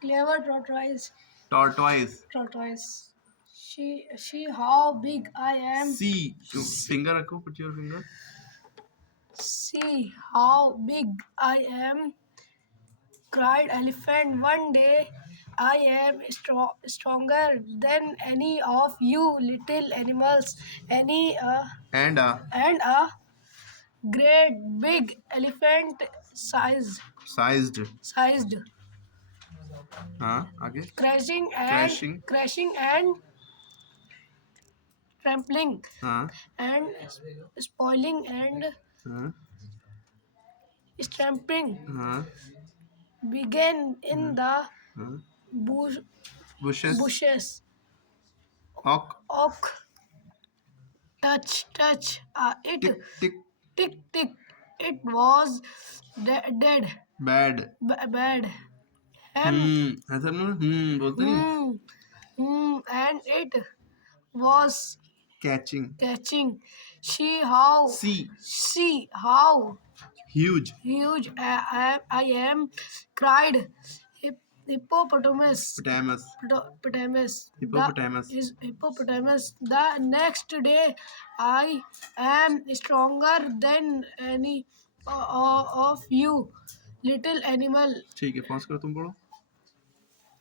Clever tortoise. tortoise. Tortoise. She how big I am. See, finger रखो, put your finger. See how big I am, cried elephant. One day I am stronger than any of you little animals. Any And and a great big elephant sized. sized हाँ, आगे. crashing and Crashing. crashing and trampling हाँ, and spoiling and हाँ, stamping हाँ, began in the हाँ. bush, Bushes. bushes. Oak. Oak, touch, it, Tick, tick. tick, it was dead, Bad. bad, hem, ऐसा ना बोलते नहीं. and it was Catching. catching. See how Huge. huge I am, cried hippopotamus. Potamus. Hippopotamus. Hippopotamus. Hippopotamus. The next day, I am stronger than any of you, little animal. ठीक है, pause करो, तुम पढ़ो.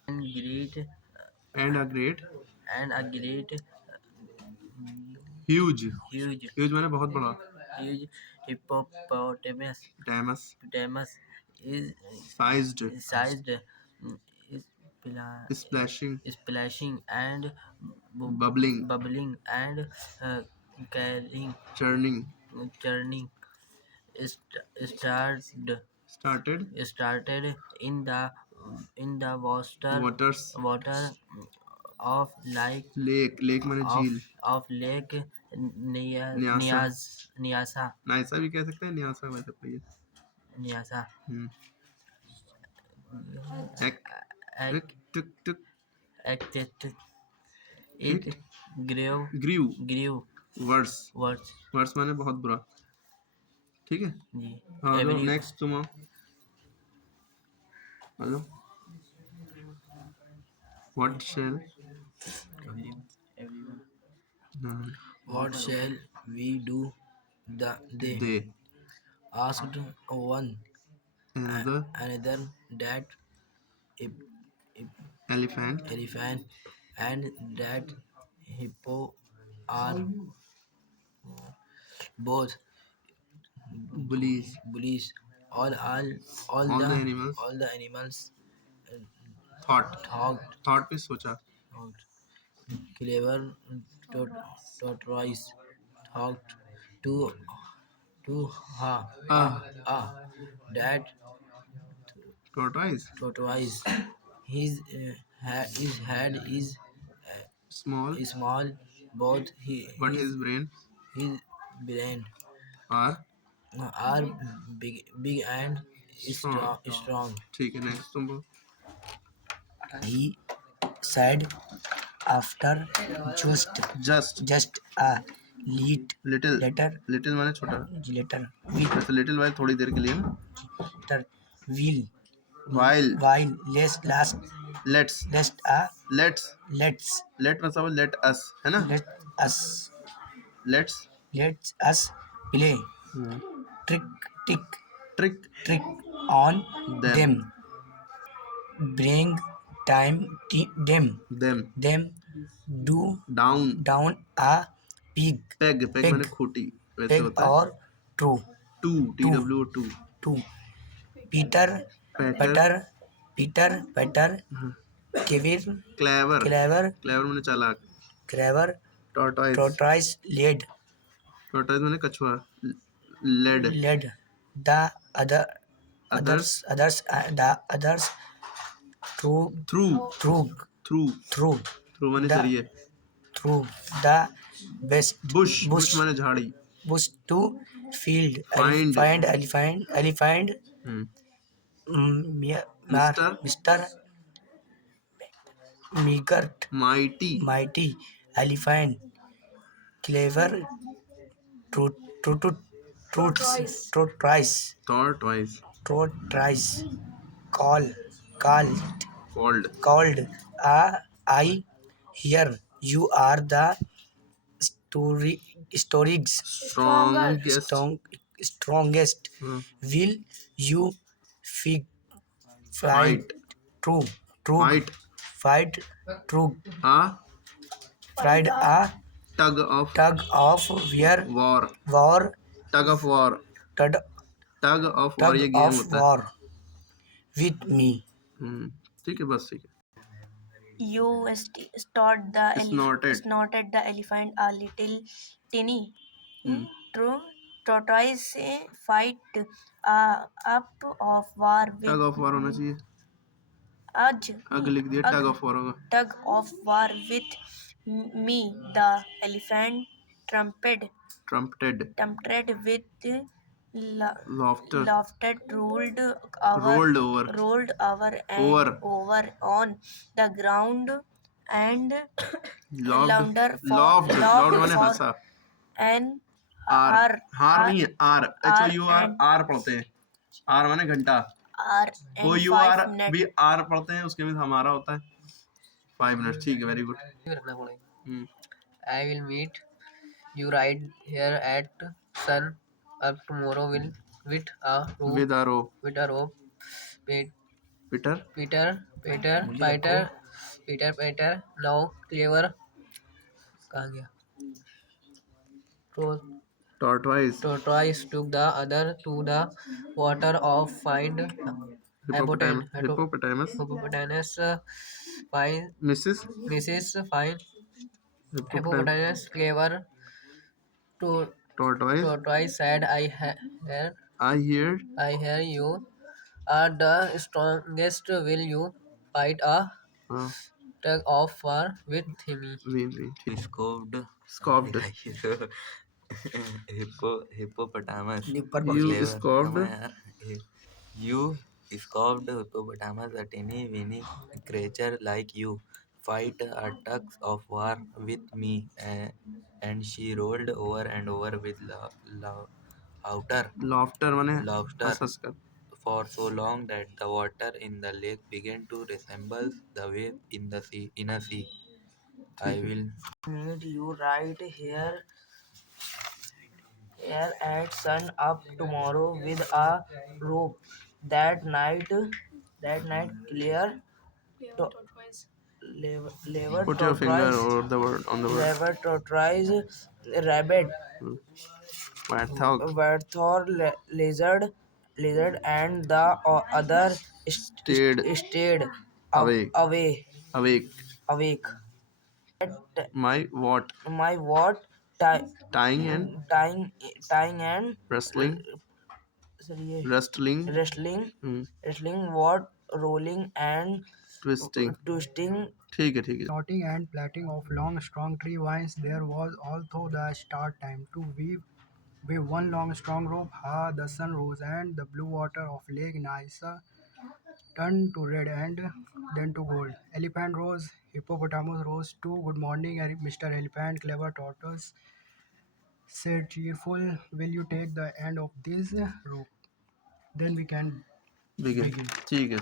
and great And a great. and a great Huge. huge Huge माने बहुत बड़ा. huge hippopotamus Potamus. is Sized. sized is splashing and Bubbling. and carrying Churning. churning started in the Waters. water of Lake माने झील. of lake Nysa. Nyasa Naisa भी कह सकते हैं, न्यासा वैसे पढ़िए. Nyasa Ek. Ac- Tuk tuk. acted it Grew. grew Worse. words माने बहुत बुरा. ठीक है. जी हाँ, तो every नेक्स्ट तुम आओ. हेलो. What shall? everyone हाँ, what shall we do they asked one another that elephant. and that hippo are both bullies all All the the animals. all the animals Thought पे सोचा. thought clever tortoise talked to her that Tortoise. his head is Small. both But his brain his brain are are big and strong. ठीक है. Next तुम बोलो. He said after just a Little. letter Little माने छोटा. letter वैसे little while थोड़ी देर के लिए. letter will While. last Let's. let's Let मतलब let us है ना. us Let's. play trick on them. Bring them down a peg Peg माने खूटी. वैसे peg होता है. or true Two. Peter Petter. clever माने चालाक. tortoise led माने कछुआ. Led. the Others. others through माने the जरिए. through the Bush माने झाड़ी. bush to field Find. elephant Mr. Meagert mighty elephant clever tortoise Tortoise. called Called. called. I hear you are the story Stronger. Strongest. strongest. Hmm. Will you fi- fight Fight. true true Fight. fight true A fight a tug of tug of war. war Tug of war. tug, tug of war tug ये game of होता है। war with me. ठीक है, बस ठीक You snorted the है। Snorted. snorted the elephant a little tinny. True. Tortoise fight up of war with tug of war होना चाहिए। Aj, अग लिख दिया, टग ऑफ वॉर होगा। tug of war with me. The elephant trumpeted. trumped with laughter. laughter rolled over. rolled over and over. over on the ground and laughed. louder for laughed. Laughed laughed माने for हंसा। an hour. hour हार नहीं है, hour, H O hour U R, and hour पढ़ते हैं। Hour माने घंटा। hour O and U R 5 minutes. भी आर पढ़ते हैं, उसके बाद हमारा होता है 5 मिनट। ठीक है, वेरी गुड। रखना पड़ेगा। I will meet you right here at sun up tomorrow will with a rope with R O. with a rope. Pe- Peter. Peter Peter मुझे Peter रखो। Peter now clever कहाँ गया? To tortoise. tortoise took the other to the water of find hippopotamus. hippopotamus find Mrs. Mrs. Fine hippopotamus. hippopotamus clever to tortoise. tortoise said I hear. I hear you are the strongest. Will you fight a हाँ, tug of war with me? वी ठीक। Scooped scooped. hippopotamus. Nipper you पकड़ scooped. Rama yaar. You scooped hippopotamus, a teeny weeny creature like you. Fight a tug of war with me. And she rolled over and over with laughter. Laughter माने Laughter. हंस हंस कर। For so long that the water in the lake began to resemble the wave in a sea. I ठीक है। will meet you right here at sun up tomorrow with a rope. That night, clear to, lever put your finger tortoise, over the word on the word. rabbit, warthog. Berthor lizard, and the other stayed stayed awake. away, awake. awake. My what. My what ti- tying and tying and wrestling. sorry, wrestling. wrestling, what rolling and twisting. twisting. ठीक है, ठीक है। Shouting and plaiting of long, strong tree vines, there was also the start time to weave one long, strong rope. Ha! The sun rose, and the blue water of Lake Nyasa turned to red and then to gold. Elephant rose, hippopotamus rose too. Good morning, Mr. Elephant. Clever tortoise said cheerful. Will you take the end of this rope? Then we can begin. begin. ठीक है।